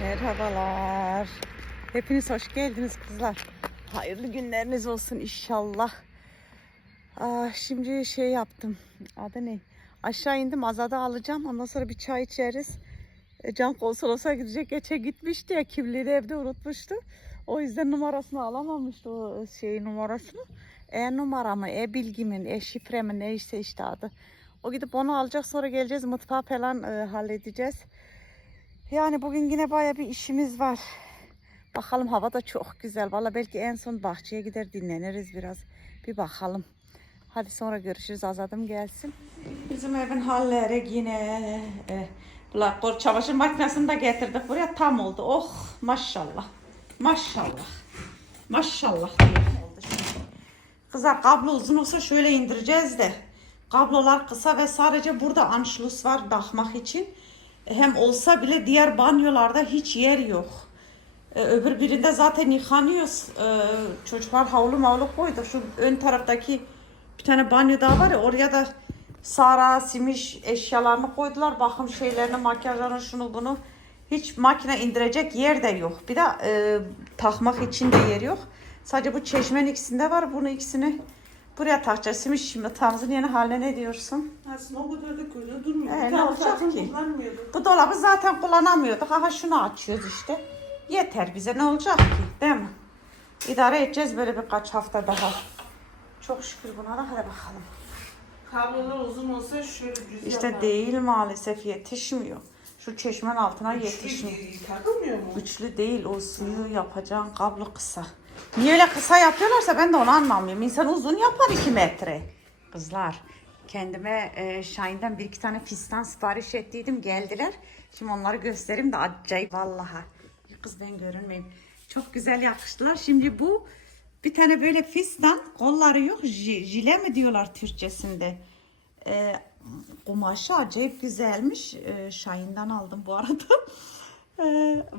Merhabalar. Hepiniz hoş geldiniz kızlar. Hayırlı günleriniz olsun inşallah. Aa, şimdi şey yaptım. Adı ne? Aşağı indim Azad'ı alacağım. Ondan sonra bir çay içeriz. E, Can konsolosa gidecek. Geçe gitmişti ya kimliğini evde unutmuştu. O yüzden numarasını alamamıştı o şeyin numarasını. E numaramı, e bilgimin, e şifremin neyse işte adı. O gidip onu alacak sonra geleceğiz mutfağı falan e, halledeceğiz. Yani bugün yine baya bir işimiz var. Bakalım hava da çok güzel. Valla belki en son bahçeye gider dinleniriz biraz. Bir bakalım. Hadi sonra görüşürüz. Azadım gelsin. Bizim evin halleri yine. E, Blackboard çamaşır makinesini de getirdik buraya. Tam oldu. Oh maşallah. Maşallah. Maşallah. Kızlar kablo uzun olsa şöyle indireceğiz de. Kablolar kısa ve sadece burada anşlus var takmak için. Hem olsa bile diğer banyolarda hiç yer yok. Ee, öbür birinde zaten yıkanıyoruz. Ee, çocuklar havlu mavlu koydu. Şu ön taraftaki bir tane banyo daha var ya oraya da Sara, Simiş eşyalarını koydular. Bakım şeylerini, makyajlarını, şunu bunu. Hiç makine indirecek yer de yok. Bir de e, takmak için de yer yok. Sadece bu çeşmenin ikisinde var. Bunu ikisini buraya takacağız. Simiş şimdi tamzın yeni haline ne diyorsun? Aslında o kadar da kötü durmuyor. Ee, ne olacak zaten ki? kullanmıyorduk. Bu dolabı zaten kullanamıyorduk. Aha şunu açıyoruz işte. Yeter bize ne olacak ki değil mi? İdare edeceğiz böyle birkaç hafta daha. Çok şükür buna da hadi bakalım. Kablolar uzun olsa şöyle düz İşte değil maalesef yetişmiyor. Şu çeşmenin altına yetişmiyor. değil, Takılmıyor mu? Güçlü değil o suyu yapacağın kablo kısa. Niye öyle kısa yapıyorlarsa ben de onu anlamıyorum. İnsan uzun yapar iki metre. Kızlar kendime e, Shine'den bir iki tane fistan sipariş ettiydim geldiler. Şimdi onları göstereyim de acayip vallahi. Kız ben görünmeyeyim. Çok güzel yakıştılar. Şimdi bu bir tane böyle fistan kolları yok. Jile mi diyorlar Türkçesinde. E, kumaşı acayip güzelmiş. E, Shine'dan aldım bu arada. E,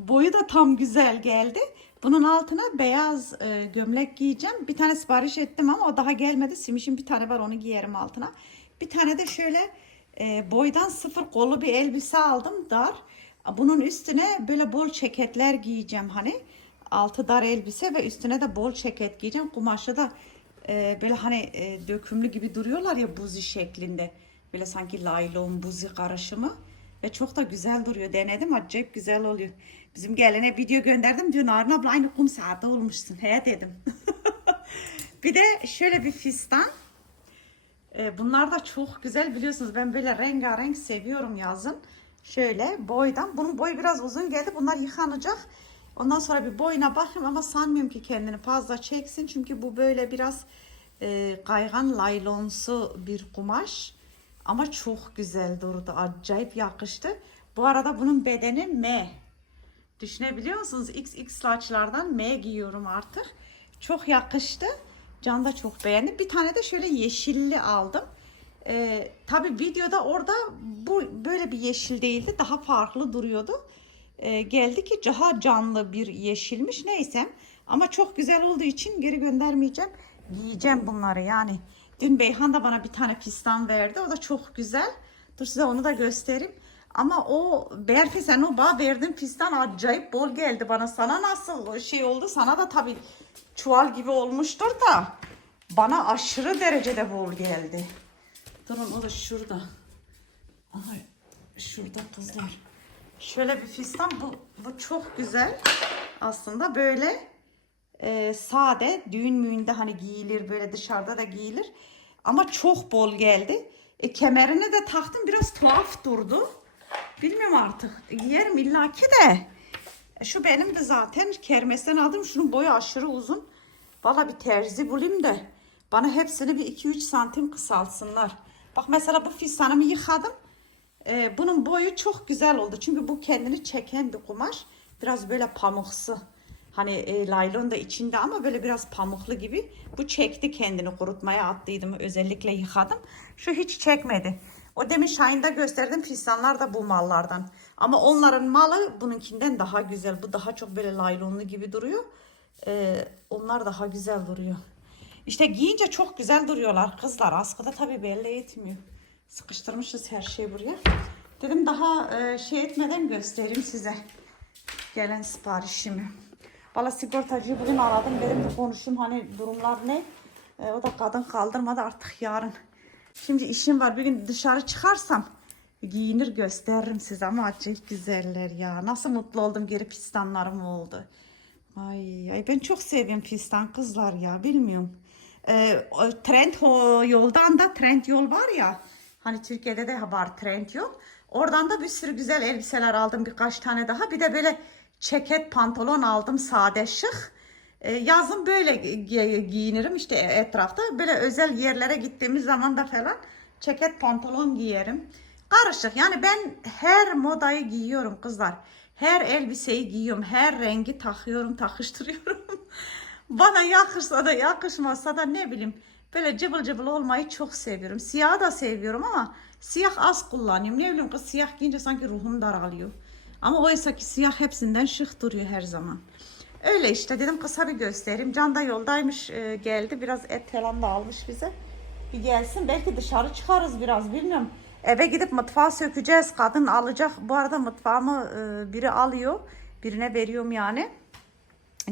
boyu da tam güzel geldi. Bunun altına beyaz e, gömlek giyeceğim. Bir tane sipariş ettim ama o daha gelmedi. Simiş'in bir tane var onu giyerim altına. Bir tane de şöyle e, boydan sıfır kollu bir elbise aldım dar. Bunun üstüne böyle bol ceketler giyeceğim hani. Altı dar elbise ve üstüne de bol ceket giyeceğim. Kumaşı da e, böyle hani e, dökümlü gibi duruyorlar ya buzi şeklinde. Böyle sanki laylon buzi karışımı. Ve çok da güzel duruyor. Denedim acayip güzel oluyor. Bizim gelene video gönderdim diyor Narin abla aynı kum saati olmuşsun. He dedim. bir de şöyle bir fistan. Ee, bunlar da çok güzel biliyorsunuz. Ben böyle rengarenk seviyorum yazın. Şöyle boydan. Bunun boyu biraz uzun geldi. Bunlar yıkanacak. Ondan sonra bir boyuna bakayım ama sanmıyorum ki kendini fazla çeksin. Çünkü bu böyle biraz e, kaygan laylonsu bir kumaş. Ama çok güzel durdu. Acayip yakıştı. Bu arada bunun bedeni M. Düşünebiliyor musunuz? XX large'lardan M giyiyorum artık. Çok yakıştı. Can da çok beğendi. Bir tane de şöyle yeşilli aldım. Ee, tabii videoda orada bu böyle bir yeşil değildi. Daha farklı duruyordu. Ee, geldi ki daha canlı bir yeşilmiş. Neyse. Ama çok güzel olduğu için geri göndermeyeceğim. Giyeceğim bunları yani. Dün Beyhan da bana bir tane fistan verdi. O da çok güzel. Dur size onu da göstereyim. Ama o Berfi sen o bana verdin fistan acayip bol geldi bana. Sana nasıl şey oldu? Sana da tabii çuval gibi olmuştur da. Bana aşırı derecede bol geldi. Durun o da şurada. Ay, şurada kızlar. Şöyle bir fistan bu, bu çok güzel. Aslında böyle e, sade düğün müğünde hani giyilir böyle dışarıda da giyilir. Ama çok bol geldi. E, kemerini de taktım biraz tuhaf durdu. Bilmiyorum artık. Giyerim illaki de. Şu benim de zaten kermesten aldım. Şunun boyu aşırı uzun. Valla bir terzi bulayım da bana hepsini bir 2-3 santim kısaltsınlar. Bak mesela bu fistanımı yıkadım. Ee, bunun boyu çok güzel oldu. Çünkü bu kendini çeken bir kumaş. Biraz böyle pamuksu. Hani e, laylon da içinde ama böyle biraz pamuklu gibi. Bu çekti kendini kurutmaya attıydım. Özellikle yıkadım. Şu hiç çekmedi. O demin Shine'da gösterdim fistanlar da bu mallardan. Ama onların malı bununkinden daha güzel. Bu daha çok böyle laylonlu gibi duruyor. Ee, onlar daha güzel duruyor. İşte giyince çok güzel duruyorlar kızlar. Askıda tabii belli etmiyor. Sıkıştırmışız her şeyi buraya. Dedim daha e, şey etmeden göstereyim size. gelen siparişimi. Valla sigortacıyı bugün aradım. Dedim bir konuşayım hani durumlar ne. E, o da kadın kaldırmadı artık yarın. Şimdi işim var. Bir gün dışarı çıkarsam giyinir gösteririm size ama acayip güzeller ya. Nasıl mutlu oldum geri fistanlarım oldu. Ay, ay ben çok seviyorum fistan kızlar ya bilmiyorum. Ee, trend o yoldan da trend yol var ya. Hani Türkiye'de de var trend yol. Oradan da bir sürü güzel elbiseler aldım birkaç tane daha. Bir de böyle ceket pantolon aldım sade şık. Ee, yazın böyle gi- giyinirim işte etrafta. Böyle özel yerlere gittiğimiz zaman da falan ceket pantolon giyerim. Karışık yani ben her modayı giyiyorum kızlar. Her elbiseyi giyiyorum. Her rengi takıyorum, takıştırıyorum. Bana yakışsa da yakışmasa da ne bileyim. Böyle cıbıl cıbıl olmayı çok seviyorum. Siyahı da seviyorum ama siyah az kullanıyorum. Ne bileyim kız siyah giyince sanki ruhum daralıyor. Ama oysa ki siyah hepsinden şık duruyor her zaman. Öyle işte dedim kısa bir göstereyim. Can da yoldaymış e, geldi. Biraz et falan da almış bize. Bir gelsin belki dışarı çıkarız biraz bilmiyorum. Eve gidip mutfağı sökeceğiz. Kadın alacak. Bu arada mutfağımı e, biri alıyor. Birine veriyorum yani.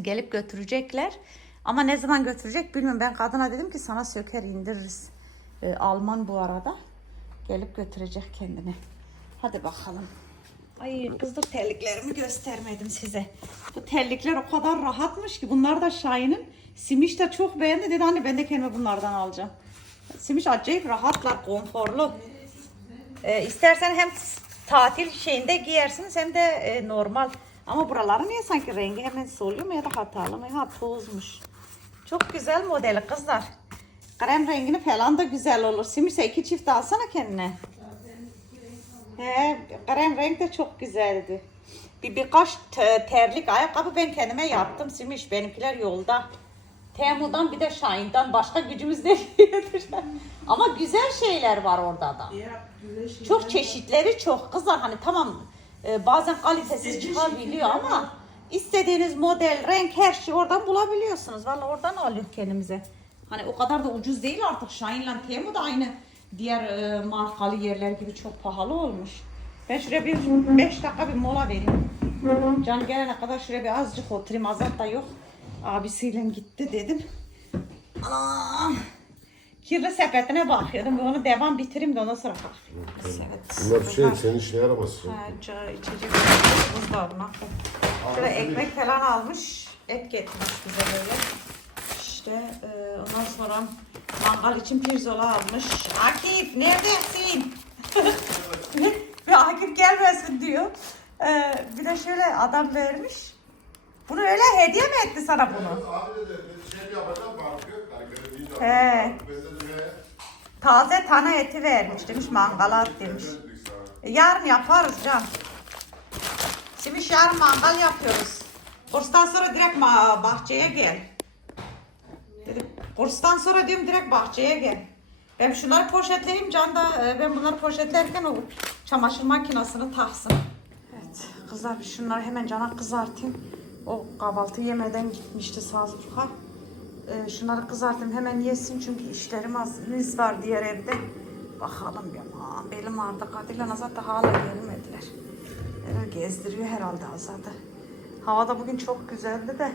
Gelip götürecekler. Ama ne zaman götürecek bilmiyorum. Ben kadına dedim ki sana söker indiririz. E, Alman bu arada. Gelip götürecek kendini. Hadi bakalım. Ay kızdır terliklerimi göstermedim size. Bu terlikler o kadar rahatmış ki. Bunlar da Şahin'in. Simiş de çok beğendi. Dedi anne ben de kendime bunlardan alacağım. Simiş acayip rahatlar, konforlu. Ee, istersen hem tatil şeyinde giyersiniz hem de e, normal. Ama buraları niye sanki rengi hemen soluyor mu ya da hatalı mı? Ha tozmuş. Çok güzel modeli kızlar. Krem rengini falan da güzel olur. Simişse iki çift alsana kendine. He, krem renk de çok güzeldi. Bir birkaç te- terlik ayakkabı ben kendime yaptım. Simiş benimkiler yolda. Temu'dan bir de Şahin'den başka gücümüz de. Ama güzel şeyler var orada da. Ya Çok var. çeşitleri çok. Kızlar hani tamam e, bazen kalitesiz İstediği çıkabiliyor var. ama istediğiniz model, renk her şeyi oradan bulabiliyorsunuz. Vallahi oradan alıyor kendimize. Hani o kadar da ucuz değil artık. Shine'la Temu da aynı diğer e, markalı yerler gibi çok pahalı olmuş. Ben şuraya bir 5 dakika bir mola vereyim. Can gelene kadar şuraya bir azıcık oturayım. Azat da yok. Abisiyle gitti dedim. Anam. Kirli sepetine bakıyordum. Onu devam bitireyim de ondan sonra bakayım. Evet. Bunlar şey senin işine yaramaz. Ha, çay, içecek buzdolabına. Şöyle ekmek falan almış. Et getirmiş bize böyle. İşte e, ondan sonra mangal için pirzola almış. Akif neredesin? Ve Akif gelmesin diyor. E, bir de şöyle adam vermiş. Bunu öyle hediye mi etti sana bunu? Abi dedi ben şey böyle deyince He. Taze tana eti vermiş demiş mangala at demiş. E, Yarın yaparız Can. Şimdi yarın mangal yapıyoruz. Kurstan sonra direkt bahçeye gel. Kurstan sonra diyorum direkt bahçeye gel. Ben şunları poşetleyeyim Can da e, ben bunları poşetlerken o çamaşır makinesini taksın. Evet kızlar bir şunları hemen Can'a kızartayım. O kahvaltı yemeden gitmişti Salzburg'a. E, şunları kızartayım hemen yesin çünkü işlerim az var diğer evde. Bakalım ya aman belim ağrıdı. Kadir'le Azat da hala gelmediler. Eve gezdiriyor herhalde Azat'ı. Hava da bugün çok güzeldi de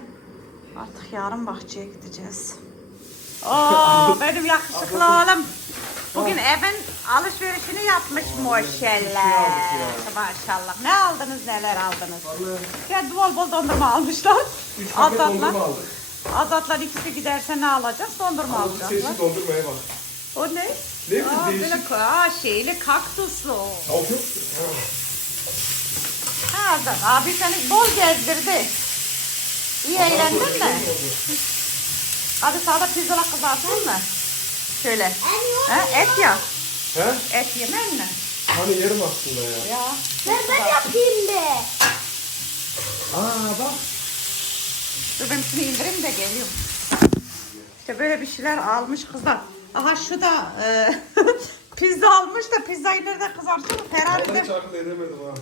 artık yarın bahçeye gideceğiz. Oo benim yakışıklı oğlum. Bugün evin alışverişini yapmış maşallah. Maşallah. Ne aldınız neler aldınız? Ya bol bol dondurma almışlar. Azatlar. Azatlar ikisi giderse ne alacağız? Dondurma alacaklar. Sesi dondurmaya bak. O ne? Ne bileyim, Aa, değişik. böyle aa, şeyli kaktuslu. Tavuk yok. Ha Azat abi seni bol gezdirdi. İyi eğlendin mi? Hadi sana da pirzola kızartayım mı? Şöyle. Ha, et ya. He? Et yemen mi? Hani yerim aslında ya. Ya. Ben ben yapayım be. Aa bak. Dur ben şunu indireyim de geliyorum. İşte böyle bir şeyler almış kızlar. Aha şu da e, pizza almış da pizzayı nerede? Vallahi Ferrari'de, hiç akıl edemedim ha.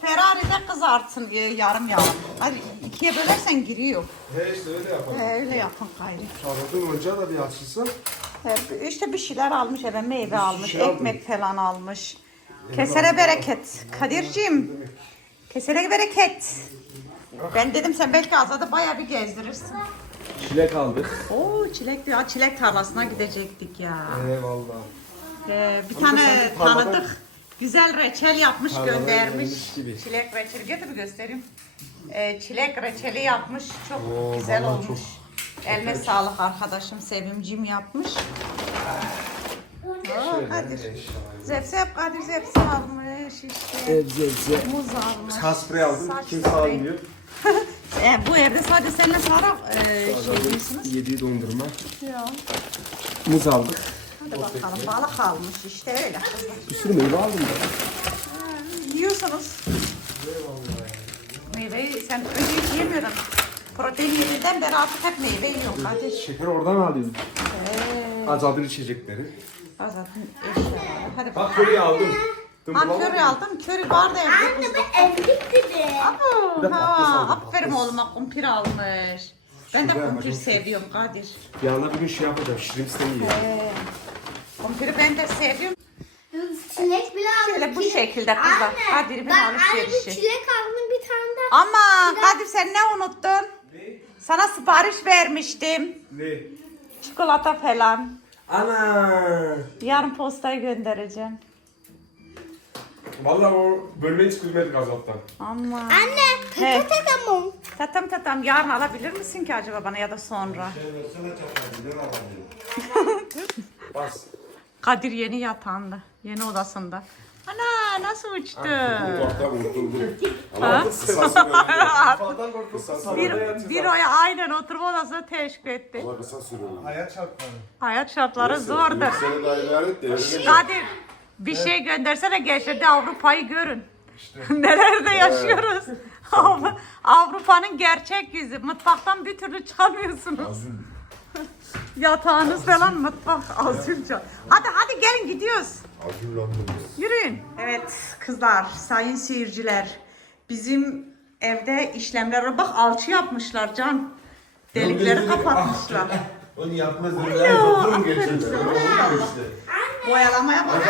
Ferrari'de kızartsın e, yarım yarım. Hadi ikiye bölersen giriyor. He işte öyle yapalım. He, öyle yapın gayrı. Aradan önce de bir açılsa. He, işte bir şeyler almış eve meyve almış, şey aldım. ekmek falan almış. Kesere bereket. Kadir'cim. Kesere bereket. Ben dedim sen belki Azad'ı bayağı bir gezdirirsin. Çilek aldık. Oo çilek diyor. Çilek tarlasına gidecektik ya. Eyvallah. Ee, bir Ama tane tanıdık. Güzel reçel yapmış Tarlada göndermiş. gibi. Çilek reçeli. Getir göstereyim. Ee, çilek reçeli yapmış. Çok Oo, güzel vallahi olmuş. Eline sağlık arkadaşım. Sevimcim yapmış. Oo, Kadir. Zepse yap Kadir zepse almış işte. Muz almış. Saç sprey aldım. Saç Kimse sprey. almıyor. E, bu evde sadece seninle Sara e, şey diyorsunuz. Yediği dondurma. Ya. Muz aldık. Hadi bakalım balık almış işte öyle. Bir sürü meyve aldım ben. Yiyorsunuz. Meyveyi sen önce hiç yemiyordun. Protein yediğinden beri artık hep meyve yiyorsun Kadir. Şeker oradan alıyorum. Eee. Azadır içecekleri. Azat'ın eşyaları. Hadi Bak bakalım. köri aldım. Ha köri aldın. Köri vardı evde. Anne ben evlilik dedi. Bir de patates ha, aldım, aferin patates. oğluma kumpir almış. Ben de Şurada kumpir seviyorum Kadir. Yarına bir gün şey yapacağım. Şirims'ten yiyeyim. Ee, kumpiri ben de seviyorum. Çilek bile aldım. Şöyle bu Çilek- şekilde kızlar. Anne, Kadir'imin ben anne bir alışverişi. çilek aldım bir tane de. Ama Kadir sen ne unuttun? Ne? Sana sipariş vermiştim. Ne? Çikolata falan. Ana! Yarın postayı göndereceğim. Vallahi o bölme hiç gülmedik azaptan. Ama. Anne kaka tamam. Tatam tatam yarın alabilir misin ki acaba bana ya da sonra? Bas. Kadir yeni yatağında. Yeni odasında. Ana nasıl uçtu? Uzaktan kurtuldum. Ha? Ama kısası böyle. Kısası Bir, bir oya aynen oturma odasına teşvik etti. Ama kısa sürüyorum. Hayat şartları. Hayat şartları zordur. Kadir bir şey göndersene gençlerde Avrupa'yı görün. Nelerde yaşıyoruz. Av- Avrupa'nın gerçek yüzü. Mutfaktan bir türlü çıkamıyorsunuz. Azül. Yatağınız falan mutfak azülca. Hadi hadi gelin gidiyoruz. Azüllandım. Yürüyün. Evet kızlar, sayın seyirciler. Bizim evde işlemler var. Bak alçı yapmışlar Can. Delikleri kapatmışlar. Onu yapmaz. Durun geçin. Boyalamaya bak.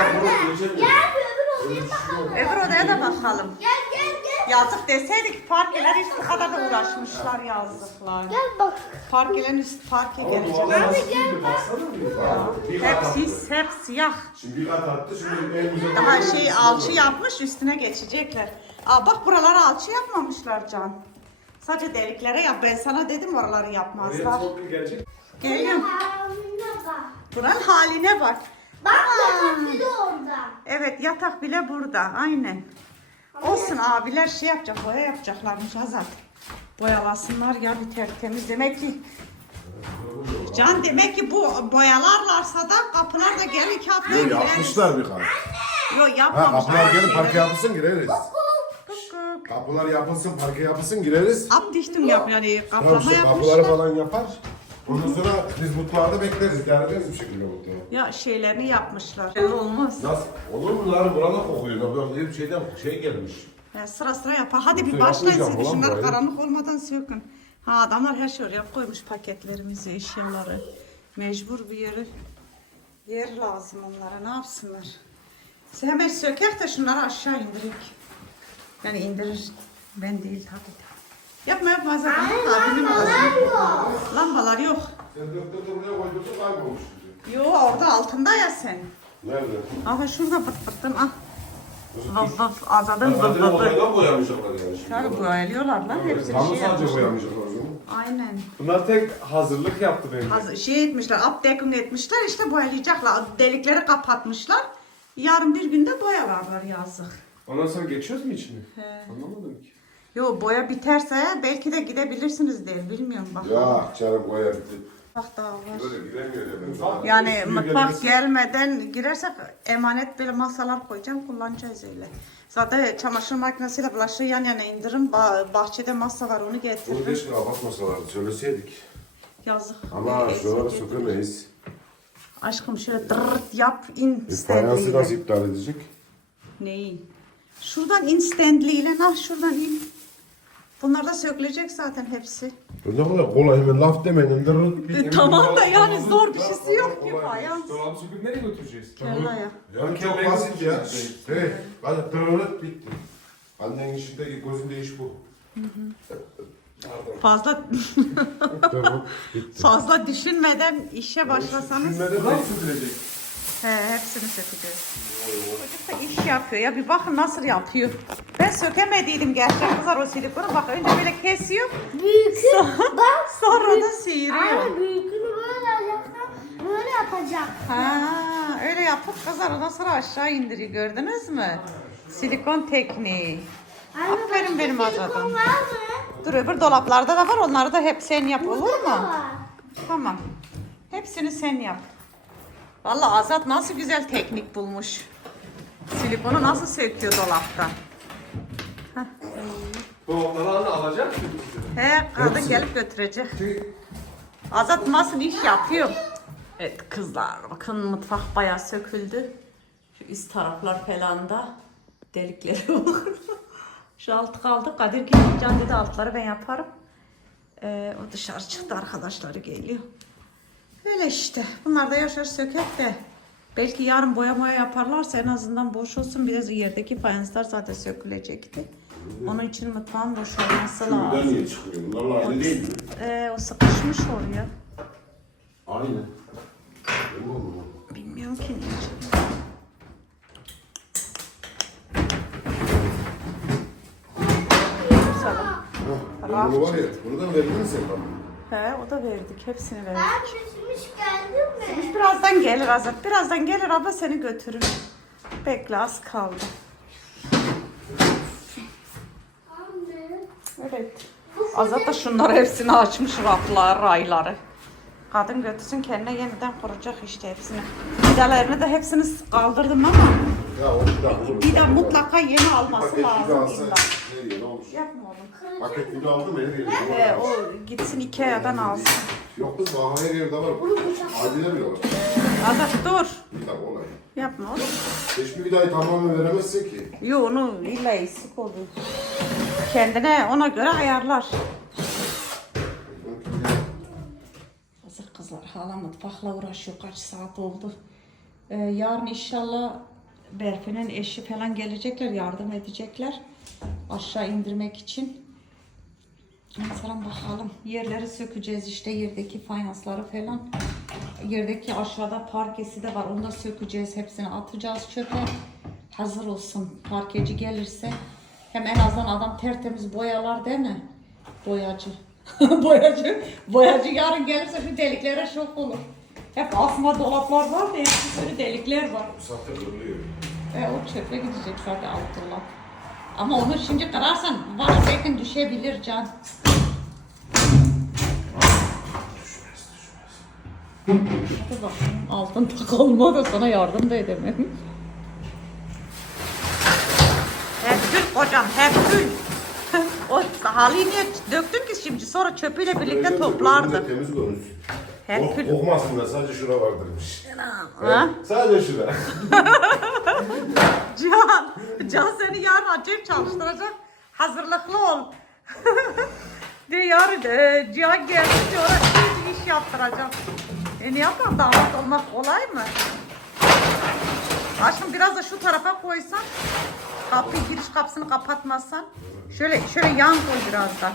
Gel bir öbür odaya bakalım. Öbür odaya da bakalım. Gel. Yazık deseydik parkeler hiç bu kadar da uğraşmışlar yazıklar. Gel bak. Parkelerin üst parke gelecek. Nasıl girdi baksana bir. Hepsi hep siyah. Şimdi bir kat attı. Şimdi en güzel. Daha şey alçı yapmış üstüne geçecekler. Aa bak buralara alçı yapmamışlar Can. Sadece deliklere yap. Ben sana dedim oraları yapmazlar. Oraya çok gelecek. Geliyorum. Haline bak. Buranın haline bak. Bak yatak bir de orada. Evet yatak bile burada. Aynen. Olsun abiler şey yapacak. Boya yapacaklarmış Azat. Boyalasınlar ya bir tertemiz. Demek ki Can demek ki bu boyalarlarsa da kapılar da gelin iki hafta Yok yapmışlar bir kat. Yok Ha yapmamışlar. kapılar gelin parke yapılsın gireriz. Kapılar yapılsın parke yapılsın gireriz. Abdichtung yap yani Tamam kaplama işte kapıları yapmışlar. falan yapar. Ondan sonra biz mutfağda bekleriz. Geliriz bir şekilde mutfağa. Ya şeylerini yapmışlar. Belli olmaz. Nasıl? Olur mu lan? Burada kokuyor. Böyle bir şeyden şey gelmiş. Ya sıra sıra yapar. Hadi bir başlayın siz. ulan Şunları burayı. karanlık olmadan sökün. Ha adamlar her şey oraya koymuş paketlerimizi, eşyaları. Mecbur bir yere yer lazım onlara. Ne yapsınlar? Siz hemen söker de şunları aşağı indirik. Yani indirir. Ben değil tabii. Yapma yapma zaten. Abinin ağzı. Yok. Lambalar yok. Sen dörtte de buraya koydurdun kaybolmuş. Yo orada altında ya sen. Nerede? Aha şurada pıt pıttın ah. Vaf vaf azadın vaf Zaten vaf. orayla boyamışlar yani. şimdi. Tabii boyalıyorlar lan hepsini Tam şey sadece yapmışlar. o zaman. Aynen. Bunlar tek hazırlık yaptı benim. Haz- şey etmişler, updecking etmişler işte boyayacaklar. Delikleri kapatmışlar. Yarın bir günde boyalarlar yazık. Ondan sonra geçiyoruz mu içini? He. Anlamadım ki. Yo boya biterse belki de gidebilirsiniz diye bilmiyorum bak. Ya canım boya bitti. Bak daha var. Böyle giremiyor ya. Yani Suyu mutfak gelmeden girersek emanet böyle masalar koyacağım kullanacağız öyle. Zaten çamaşır makinesiyle bulaşığı yan yana indirin. Ba- bahçede masa var onu Bunu getiririm. keşke kapatmasalardı. Söyleseydik. Yazık. Ama Eksik şuraları getirdim. sökemeyiz. Aşkım şöyle dırrt yap in Biz fayansı standliyle. nasıl iptal edecek? Neyi? Şuradan in standliyle nah şuradan in. Bunlar da sökülecek zaten hepsi. Ne kadar kolay hemen laf demedin. Dırırt bir. E, tamam da yani zor bir şeysi yok ki fayans. Dolabı söküp nereye götüreceğiz? Kellaya. Yani çok basit ya. Hey, hadi tırırıt bitti. Annen işindeki gözünde iş bu. Fazla Tamam. Bitti. fazla düşünmeden işe başlasanız Düşünmeden nasıl sürecek? he, hepsini sökeceğiz. Çocuk da iş yapıyor ya bir bakın nasıl yapıyor. Ben sökemediydim gerçekten kızlar o silikonu bak önce böyle kesiyor Büyükü bak. sonra da sıyırıyor. Anne büyükünü böyle alacaksan böyle yapacak. Ha, öyle yapıp kızlar ondan sonra aşağı indiriyor gördünüz mü? Silikon tekniği. Anne, Aferin benim azadım. Dur öbür dolaplarda da var onları da hep sen yap olur Burada da mu? Tamam. Hepsini sen yap. Vallahi Azat nasıl güzel teknik bulmuş. Silikonu nasıl söküyor dolapta. Dolapları anne alacak mı? He kadın gelip götürecek. Azat nasıl iş yapıyor? Evet kızlar bakın mutfak bayağı söküldü. Şu üst taraflar falan da delikleri var. Şu alt kaldı. Kadir gidip Can dedi altları ben yaparım. Ee, o dışarı çıktı arkadaşları geliyor. Öyle işte. Bunlar da yaşar sökek de. Belki yarın boya moya yaparlarsa en azından boş olsun. Biraz yerdeki fayanslar zaten sökülecekti. Onun için mutfağın boşalması Şuradan lazım. niye çıkıyor? Bunlarla aynı değil mi? Ee, o sıkışmış oraya. Aynı. Bilmiyorum ki niye. Sana. Ha, Bunu var ya, bunu da verdin sen bana? He, o da verdik. Hepsini verdik. Ben pişmiş geldim mi? Birazdan gelir Azat. Birazdan gelir abla seni götürür. Bekle az kaldı. Anne. Evet. Azat da şunları hepsini açmış raflar, rayları. Kadın götürsün kendine yeniden kuracak işte hepsini. Vidalarını da hepsini kaldırdım ama Ya o bir de mutlaka yeni alması lazım illa. Ne olur? Yapma oğlum. Paket gibi aldım her yerde. He, o gitsin Ikea'dan alsın. Yok kız daha her yerde var. Adile bile var. Azat dur. Bir daha olay. Yapma oğlum. Hiçbir vidayı tamamen veremezsin ki. Yo onu illa eksik olur. Kendine ona göre ayarlar. Hazır kızlar hala mutfakla uğraşıyor. Kaç saat oldu. Ee, yarın inşallah Berfin'in eşi falan gelecekler. Yardım edecekler. Aşağı indirmek için. Mesela bakalım. Yerleri sökeceğiz işte yerdeki fayansları falan. Yerdeki aşağıda parkesi de var. Onu da sökeceğiz. Hepsini atacağız çöpe. Hazır olsun. Parkeci gelirse hem en azından adam tertemiz boyalar değil mi? Boyacı. boyacı. Boyacı yarın gelirse şu deliklere şok olur. Hep asma dolaplar var da hep bir sürü delikler var. Bu saatte. E, o çöpe gidecek zaten alt dolap. Ama onu şimdi kırarsan var belki düşebilir can. Hadi bakayım altın takılma da sana yardım da edemem. Herkül kocam herkül. o halıyı niye döktün ki şimdi sonra çöpüyle birlikte toplardı. Temiz görünsün. Herkül. Oh, kokmasın da sadece şura vardırmış. Ha? Evet, sadece şura. Can, seni yarın acayip çalıştıracak. Hazırlıklı ol. diyor yarın e, Cihan geldi diyor ona iş yaptıracak. E ne yapalım damat olmak kolay mı? Aşkım biraz da şu tarafa koysan. Kapıyı giriş kapısını kapatmazsan. Şöyle şöyle yan koy biraz da.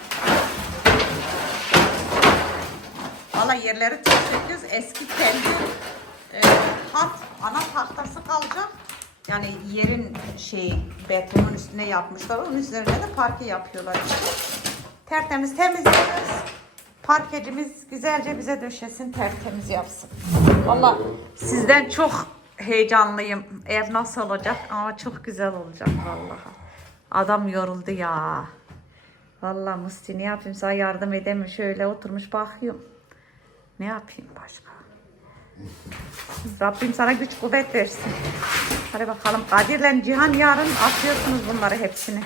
Valla yerleri çok. Eski kendi e, hat, ana tahtası kalacak. Yani yerin şey betonun üstüne yapmışlar. Onun üzerine de parke yapıyorlar işte. Tertemiz temizliyoruz. Parkecimiz güzelce bize döşesin, tertemiz yapsın. Valla sizden çok heyecanlıyım. Ev nasıl olacak? Ama çok güzel olacak vallahi. Adam yoruldu ya. Vallahi Musti ne yapayım sana yardım edemem. Şöyle oturmuş bakıyorum. Ne yapayım başka? Rabbim sana güç kuvvet versin. Hadi bakalım Kadir'le Cihan yarın atıyorsunuz bunları hepsini.